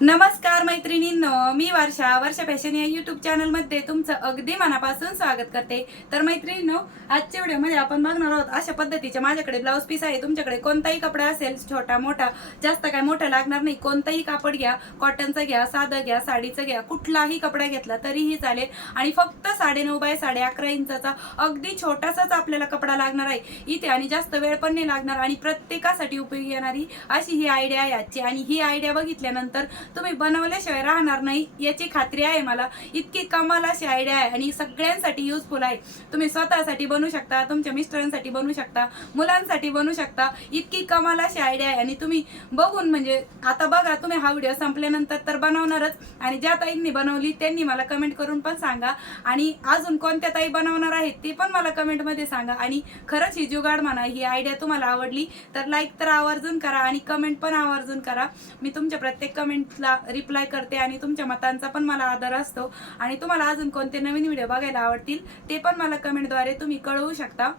नमस्कार मैत्रिणींनो मी वर्षा. वर्षा फॅशन या युट्यूब चॅनलमध्ये तुमचं अगदी मनापासून स्वागत करते. तर मैत्रिणींनो आजच्या व्हिडिओमध्ये आपण बघणार आहोत अशा पद्धतीचे माझ्याकडे ब्लाऊज पीस आहे. तुमच्याकडे कोणताही कपडा असेल छोटा मोठा जास्त काय मोठा लागणार नाही. कोणताही कापड घ्या कॉटनचं घ्या साधं घ्या साडीचं घ्या कुठलाही कपडा घेतला तरीही चालेल. आणि फक्त साडेनऊ बाय साडे अकरा इंचाचा अगदी छोटासाच आपल्याला कपडा लागणार आहे. इथे आणि जास्त वेळ पण नाही लागणार. आणि प्रत्येकासाठी उपयोगी येणारी अशी ही आयडिया आहे आजची. आणि ही आयडिया बघितल्यानंतर तुम्ही बनवल्याशिवाय राहणार नाही. याची खात्री आहे मला. इतकी कमाल अशी आयडिया आहे आणि सगळ्यांसाठी युजफुल आहे. तुम्ही स्वतःसाठी बनवू शकता तुमच्या मिस्टरांसाठी बनवू शकता मुलांसाठी बनवू शकता. इतकी कमाल अशी आयडिया आहे आणि तुम्ही बघून म्हणजे आता बघा तुम्ही हा व्हिडिओ संपल्यानंतर तर बनवणारच आणि ज्या ताईंनी बनवली त्यांनी मला कमेंट करून पण सांगा. आणि अजून कोणत्या ताई बनवणार आहेत ते पण मला कमेंटमध्ये सांगा. आणि खरंच ही जुगाड म्हणा ही आयडिया तुम्हाला आवडली तर लाईक तर आवर्जून करा आणि कमेंट पण आवर्जून करा. मी तुमच्या प्रत्येक कमेंट कमेंटला रिप्लाय करते आणि तुमच्या मतांचा पण मला आदर असतो. आणि तुम्हाला अजून कोणते नवीन व्हिडिओ बघायला आवडतील ते पण मला कमेंटद्वारे तुम्ही कळवू शकता.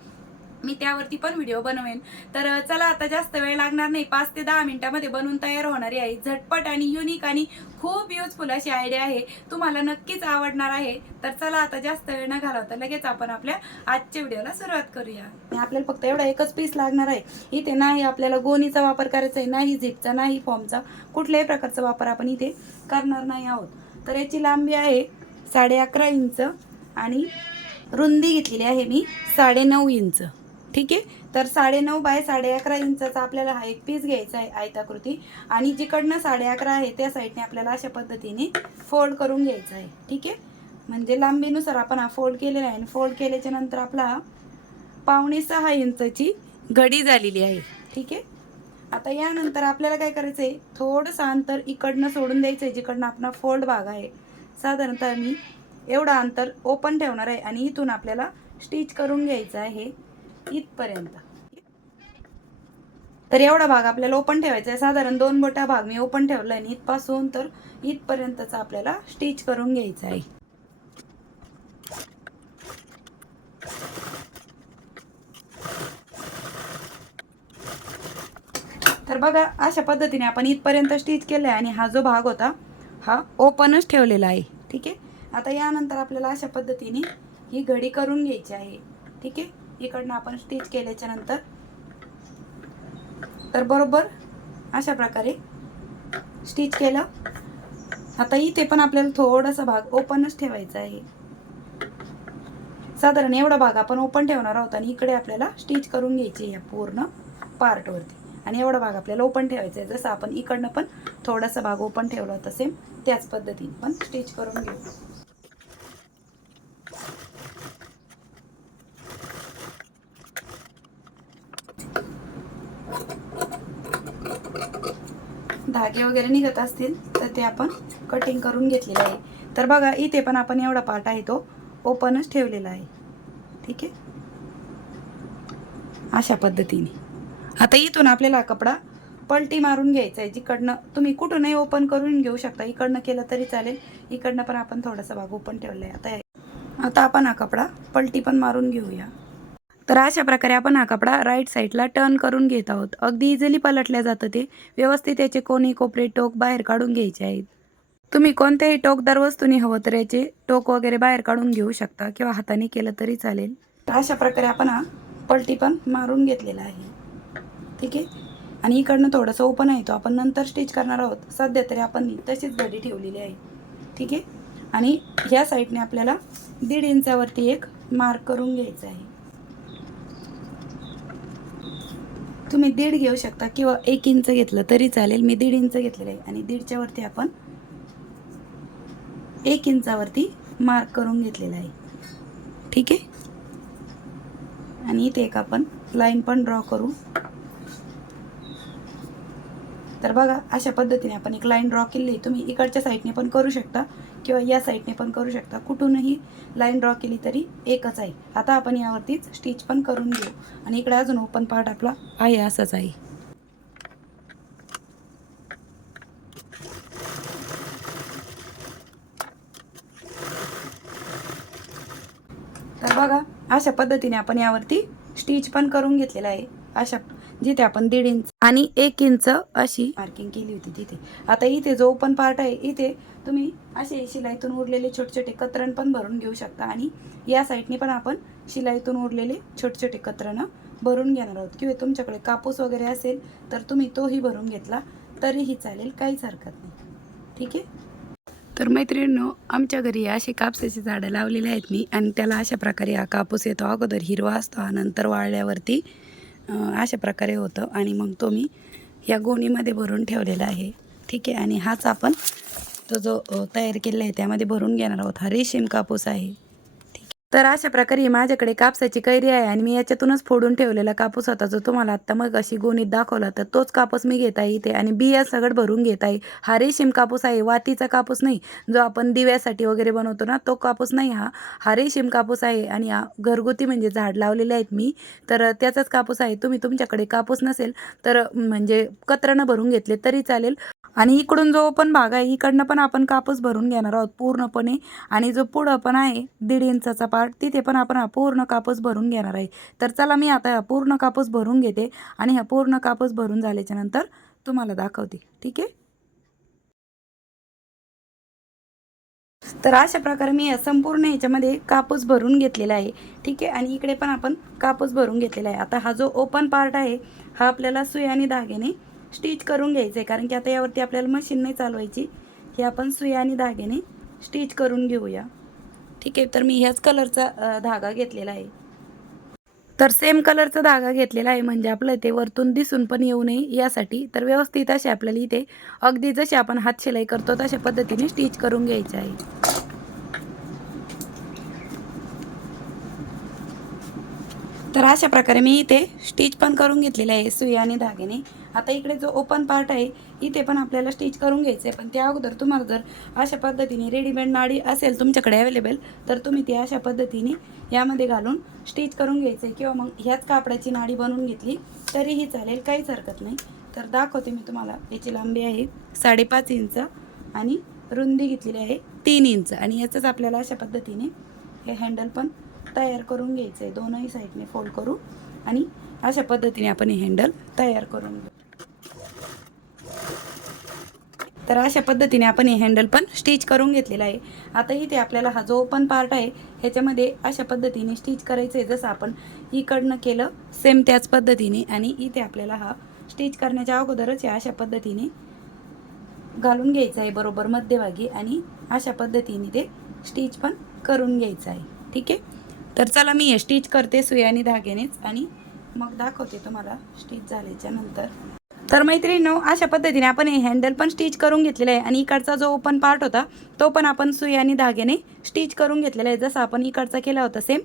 मी त्यावरती पण व्हिडिओ बनवेन. तर चला आता जास्त वेळ लागणार नाही. पाच ते दहा मिनिटामध्ये बनवून तयार होणारी आहे. झटपट आणि युनिक आणि खूप युजफुल अशी आयडिया आहे. तुम्हाला नक्कीच आवडणार आहे. तर चला आता जास्त वेळ न घालवता लगेच आपण आपल्या आजच्या व्हिडिओला सुरुवात करूया. आणि आपल्याला फक्त एवढा एकच पीस लागणार आहे. इथे नाही आपल्याला गोणीचा वापर करायचा आहे नाही झिपचा नाही फॉर्मचा कुठल्याही प्रकारचा वापर आपण इथे करणार नाही आहोत. तर याची लांबी आहे साडे अकरा इंच आणि रुंदी घेतलेली आहे मी साडे नऊ इंच. ठीक आहे? तर साडे नऊ बाय साडे अकरा इंचाचा आपल्याला हा एक पीस घ्यायचा आहे आयताकृती. आणि जिकडनं साडे अकरा आहे त्या साईडने आपल्याला अशा पद्धतीने फोल्ड करून घ्यायचा आहे. ठीक आहे? म्हणजे लांबीनुसार आपण हा फोल्ड केलेला आहे. आणि फोल्ड केल्याच्यानंतर आपला हा पावणे सहा इंचची घडी झालेली आहे. ठीक आहे? आता यानंतर आपल्याला काय करायचं आहे? थोडंसं अंतर इकडनं सोडून द्यायचं आहे जिकडनं आपला फोल्ड भाग आहे. साधारणतः मी एवढं अंतर ओपन ठेवणार आहे आणि इथून आपल्याला स्टिच करून घ्यायचं आहे. इथपर्यंत. तर एवढा भाग आपल्याला ओपन ठेवायचा आहे. साधारण दोन बोटा भाग मी ओपन ठेवला आहे आणि इथपासून तर इथपर्यंतचा आपल्याला स्टिच करून घ्यायचा आहे. तर बघा अशा पद्धतीने आपण इथपर्यंत स्टिच केलं आहे आणि हा जो भाग होता हा ओपनच ठेवलेला आहे. ठीक आहे? आता यानंतर आपल्याला अशा पद्धतीने ही घडी करून घ्यायची आहे. ठीक आहे? इकडनं आपण स्टिच केल्याच्यानंतर. तर बरोबर अशा प्रकारे स्टिच केलं. आता इथे पण आपल्याला थोडासा भाग ओपनच ठेवायचा आहे. साधारण एवढा भाग आपण ओपन ठेवणार आहोत आणि इकडे आपल्याला स्टिच करून घ्यायची या पूर्ण पार्टवरती आणि एवढा भाग आपल्याला ओपन ठेवायचा आहे. जसं आपण इकडनं पण थोडासा भाग ओपन ठेवला होता सेम त्याच पद्धतीने पण स्टिच करून घेऊ. धागे वगैरे निघत असतील तर ते आपण कटिंग करून घेतलेलं आहे. तर बघा इथे पण आपण एवढा पार्ट आहे तो ओपनच ठेवलेला आहे. ठीक आहे? अशा पद्धतीने. आता इथून आपल्याला कपडा पलटी मारून घ्यायचा आहे जिकडनं तुम्ही कुठूनही ओपन करून घेऊ शकता. इकडनं केलं तरी चालेल. इकडनं पण आपण थोडासा भाग ओपन ठेवला आहे. आता आता आपण हा कपडा पलटी पण मारून घेऊया. तर अशा प्रकारे आपण हा कपडा राईट साईडला टर्न करून घेत आहोत. अगदी इझिली पलटल्या जातं ते. व्यवस्थित याचे कोणी कोपरे टोक बाहेर काढून घ्यायचे आहेत. तुम्ही कोणत्याही टोकदार वस्तूने हवं तर याचे टोक वगैरे बाहेर काढून घेऊ शकता किंवा हाताने केलं तरी चालेल. तर अशा प्रकारे आपण हा पलटी पण मारून घेतलेला आहे. ठीक आहे? आणि इकडनं थोडंसं ओपन आहे तो. आपण नंतर स्टिच करणार आहोत. सध्या तरी आपण तशीच घडी ठेवलेली आहे. ठीक आहे? आणि ह्या साईडने आपल्याला दीड इंचावरती एक मार्क करून घ्यायचा आहे. तुम्ही दीड घेऊ शकता किंवा एक इंच घेतलं तरी चालेल. मी दीड इंच घेतलेलं आहे आणि दीडच्या वरती आपण एक इंचावरती मार्क करून घेतलेला आहे. ठीक आहे? आणि इथे एक आपण लाईन पण ड्रॉ करू. तर बघा अशा पद्धतीने आपण एक लाईन ड्रॉ केली. तुम्ही इकडच्या साईडने पण करू शकता किंवा या साईडने पण करू शकता. कुठूनही लाईन ड्रॉ केली तरी एकच आहे. आता आपण यावरतीच स्टिच पण करून घेऊ. आणि इकडे अजून ओपन पार्ट आपला आहे असंच आहे. तर बघा अशा पद्धतीने आपण यावरती स्टिच पण करून घेतलेलं आहे. अशा जिथे आपण दीड इंच आणि एक इंच अशी मार्किंग केली होती तिथे. आता इथे जो ओपन पार्ट आहे इथे तुम्ही असे शिलाईतून उरलेले छोटे छोटे कतरण पण भरून घेऊ शकता आणि या साईडने पण आपण शिलाईतून उरलेले छोटे छोटे कतरणं भरून घेणार आहोत. किंवा तुमच्याकडे कापूस वगैरे असेल तर तुम्ही तोही भरून घेतला तरीही चालेल काहीच हरकत नाही. ठीक आहे? तर मैत्रिणींनो आमच्या घरी अशी कापसाची झाडं लावलेली आहेत मी आणि त्याला अशा प्रकारे हा कापूस येतो. अगोदर हिरवा असतो हा नंतर वाळल्यावरती अशा प्रकारे होतं. आणि मग तो मी या गोणीमध्ये भरून ठेवलेला आहे. ठीक आहे? आणि हाच आपण तो जो तयार केलेला आहे त्यामध्ये भरून घेणार आहोत. हा रेशीम कापूस आहे. तर अशा प्रकारे माझ्याकडे कापसाची कैरी आहे आणि मी याच्यातूनच फोडून ठेवलेला कापूस होता जो तुम्हाला आत्ता मग अशी गोणीत दाखवला तर तोच कापूस मी घेत आहे इथे. आणि बिया सगळं भरून घेत आहे. हा रेशीम कापूस आहे वातीचा कापूस नाही. जो आपण दिव्यासाठी वगैरे बनवतो ना तो कापूस नाही हा. हा रेशीम कापूस आहे आणि हा घरगुती म्हणजे झाड लावलेले आहेत मी. तर त्याचाच कापूस आहे. तुम्ही तुमच्याकडे कापूस नसेल तर म्हणजे कत्रानं भरून घेतले तरी चालेल. आणि इकडून जो ओपन भाग आहे इकडनं पण आपण कापूस भरून घेणार आहोत पूर्णपणे. आणि जो पुढं पण आहे दीड इंचाचा पार्ट तिथे पण आपण हा पूर्ण कापूस भरून घेणार आहे. तर चला मी आता हा पूर्ण कापूस भरून घेते आणि हा पूर्ण कापूस भरून झाल्याच्यानंतर तुम्हाला दाखवते. ठीक आहे? तर अशा प्रकारे मी संपूर्ण ह्याच्यामध्ये कापूस भरून घेतलेला आहे. ठीक आहे? आणि इकडे पण आपण कापूस भरून घेतलेला आहे. आता हा जो ओपन पार्ट आहे हा आपल्याला सुई आणि धाग्याने स्टिच करून घ्यायचं आहे कारण की आता यावरती आपल्याला मशीन नाही चालवायची. हे आपण सुई आणि धाग्याने स्टिच करून घेऊया. ठीक आहे तर मी ह्याच कलरचा धागा घेतलेला आहे. तर सेम कलरचा धागा घेतलेला आहे म्हणजे आपलं ते वरतून दिसून पण येऊ नये यासाठी. तर व्यवस्थित असे आपल्याला इथे अगदी जसे आपण हात शिलाई करतो तशा पद्धतीने स्टिच करून घ्यायचे आहे. तर अशा प्रकारे मी इथे स्टिच पण करून घेतलेले आहे सुई आणि धाग्याने. आता इकडे जो ओपन पार्ट आहे इथे पण आपल्याला स्टिच करून घ्यायचं आहे पण त्या अगोदर तुम्हाला जर अशा पद्धतीने रेडीमेड नाडी असेल तुमच्याकडे अवेलेबल तर तुम्ही ती अशा पद्धतीने यामध्ये घालून स्टिच करून घ्यायचं आहे किंवा मग ह्याच कापडाची नाडी बनवून घेतली तरीही चालेल काहीच हरकत नाही. तर दाखवते मी तुम्हाला. याची लांबी आहे साडेपाच इंच आणि रुंदी घेतलेली आहे तीन इंच. आणि याचंच आपल्याला अशा पद्धतीने हे हँडल पण तयार करून घ्यायचं आहे दोनही साईडने फोल्ड करू आणि अशा पद्धतीने आपण हे हँडल तयार करून घेऊ. तर अशा पद्धतीने आपण हे हँडल पण स्टिच करून घेतलेलं आहे. आता इथे आपल्याला हा जो ओपन पार्ट आहे ह्याच्यामध्ये अशा पद्धतीने स्टिच करायचं आहे जसं आपण इकडनं केलं सेम त्याच पद्धतीने आणि इथे आपल्याला हा स्टिच करण्याच्या अगोदरच या अशा पद्धतीने घालून घ्यायचं आहे बरोबर मध्यभागी आणि अशा पद्धतीने ते स्टिच पण करून घ्यायचं आहे. ठीक आहे? तर चला मी हे स्टिच करते सुई आणि धाग्यानेच आणि मग दाखवते तुम्हाला स्टिच झाल्याच्यानंतर. तर मैत्रिणींनो अशा पद्धतीने आपण हे हँडल पण स्टिच करून घेतलेलं आहे. आणि इकडचा जो ओपन पार्ट होता तो पण आपण सुई आणि धाग्याने स्टिच करून घेतलेला आहे. जसं आपण इकडचा केला होता सेम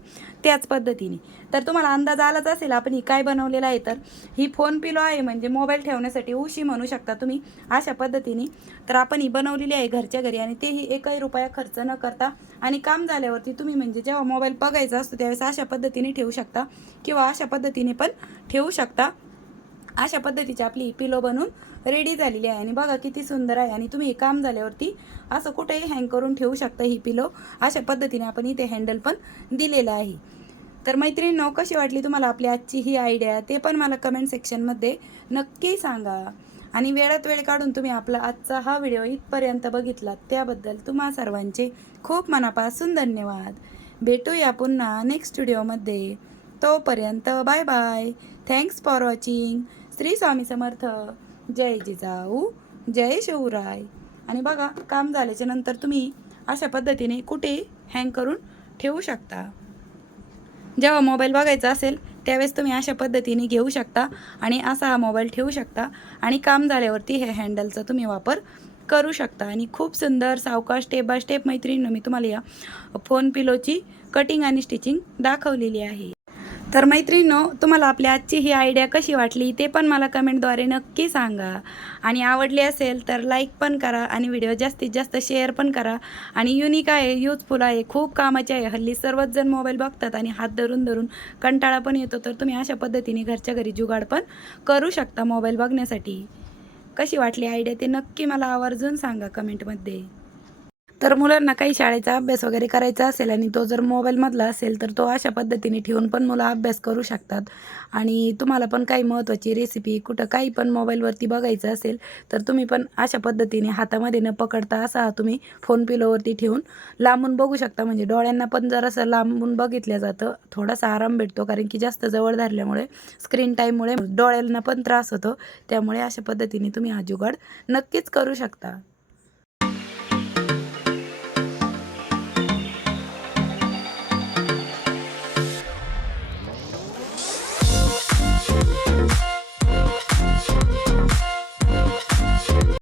त्याच पद्धतीने. तर तुम्हाला अंदाज आलाच असेल आपण ही काय बनवलेलं आहे? तर ही फोन पिलो आहे म्हणजे मोबाईल ठेवण्यासाठी उशी म्हणू शकता तुम्ही. अशा पद्धतीने तर आपण ही बनवलेली आहे घरच्या घरी आणि तेही एकही रुपया खर्च न करता. आणि काम झाल्यावरती तुम्ही म्हणजे जेव्हा मोबाईल बघायचा असतो त्यावेळेस अशा पद्धतीने ठेवू शकता. किंवा अशा पद्धतीने पण ठेवू शकता. अशा पद्धतीची आपली पिलो बनवून रेडी झालेली आहे. आणि बघा किती सुंदर आहे. आणि तुम्ही हे काम झाल्यावरती असं कुठेही हँग करून ठेवू शकता ही पिलो अशा पद्धतीने आपण इथे हँडल पण दिलेलं आहे. तर मैत्रिणींनो कशी वाटली तुम्हाला आपली आजची ही आयडिया ते पण मला कमेंट सेक्शनमध्ये नक्की सांगा. आणि वेळात वेळ काढून तुम्ही आपला आजचा हा व्हिडिओ इथपर्यंत बघितलात. त्याबद्दल तुम्हा सर्वांचे खूप मनापासून धन्यवाद. भेटूया पुन्हा नेक्स्ट व्हिडिओमध्ये तोपर्यंत bye bye thanks for watching Shri Swami Samarth. जय जिजाऊ जय शिवराय. आणि बघा काम झाल्याच्यानंतर तुम्ही अशा पद्धतीने कुठे हँग करून ठेवू शकता. जेव्हा मोबाईल बघायचा असेल त्यावेळेस तुम्ही अशा पद्धतीने घेऊ शकता आणि असा हा मोबाईल ठेवू शकता आणि काम झाल्यावरती हे हँडलचा तुम्ही वापर करू शकता. आणि खूप सुंदर सावकाश स्टेप बाय स्टेप मैत्रिणीनं मी तुम्हाला या फोन पिलोची कटिंग आणि स्टिचिंग दाखवलेली आहे. तर मैत्रिणीनो तुम्हाला आपल्या आजची ही आयडिया कशी वाटली ते पण मला कमेंटद्वारे नक्की सांगा. आणि आवडली असेल तर लाईक पण करा आणि व्हिडिओ जास्तीत जास्त शेअर पण करा. आणि युनिक आहे यूजफुल आहे खूप कामाचे आहे. हल्ली सर्वच जण मोबाईल बघतात आणि हात धरून धरून कंटाळा पण येतो. तर तुम्ही अशा पद्धतीने घरच्या घरी जुगाड पण करू शकता मोबाईल बघण्यासाठी. कशी वाटली आयडिया ते नक्की मला आवर्जून सांगा कमेंटमध्ये तर मुलांना काही शाळेचा अभ्यास वगैरे करायचा असेल आणि तो जर मोबाईलमधला असेल तर तो अशा पद्धतीने ठेवून पण मुलं अभ्यास करू शकतात. आणि तुम्हाला पण काही महत्त्वाची रेसिपी कुठं काही पण मोबाईलवरती बघायचं असेल तर तुम्ही पण अशा पद्धतीने हातामध्ये न पकडता असा हा तुम्ही फोन पिलोवरती ठेवून लांबून बघू शकता. म्हणजे डोळ्यांना पण जरासं लांबून बघितलं जातं. थोडासा आराम भेटतो कारण की जास्त जवळ धरल्यामुळे स्क्रीन टाईममुळे डोळ्यांना पण त्रास होतो. त्यामुळे अशा पद्धतीने तुम्ही हा जुगाड नक्कीच करू शकता.